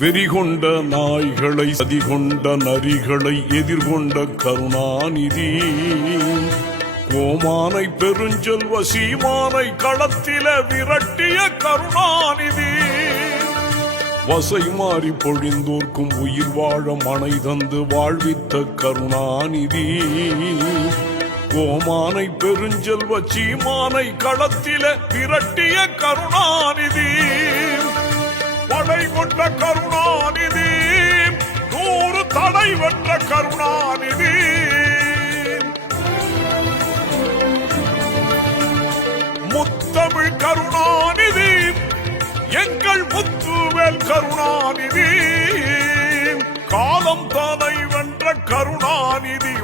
வெறிகொண்ட நாய்களை சதிகொண்ட நரிகளை எதிர்கொண்ட கருணாநிதி கோமானை பெருஞ்செல்வ சீமானை களத்தில விரட்டிய கருணாநிதி வசை மாறி பொழிந்தோர்க்கும் உயிர் வாழ மனை தந்து வாழ்வித்த கருணாநிதி கோமானை பெருஞ்செல்வ சீமானை களத்தில விரட்டிய கருணாநிதி படை கொண்ட கருணாநிதி 100 தடை வென்ற கருணாநிதி முத்தமிழ் கருணாநிதி எங்கள் முத்துவேல் கருணாநிதி காலம் தானை வென்ற கருணாநிதி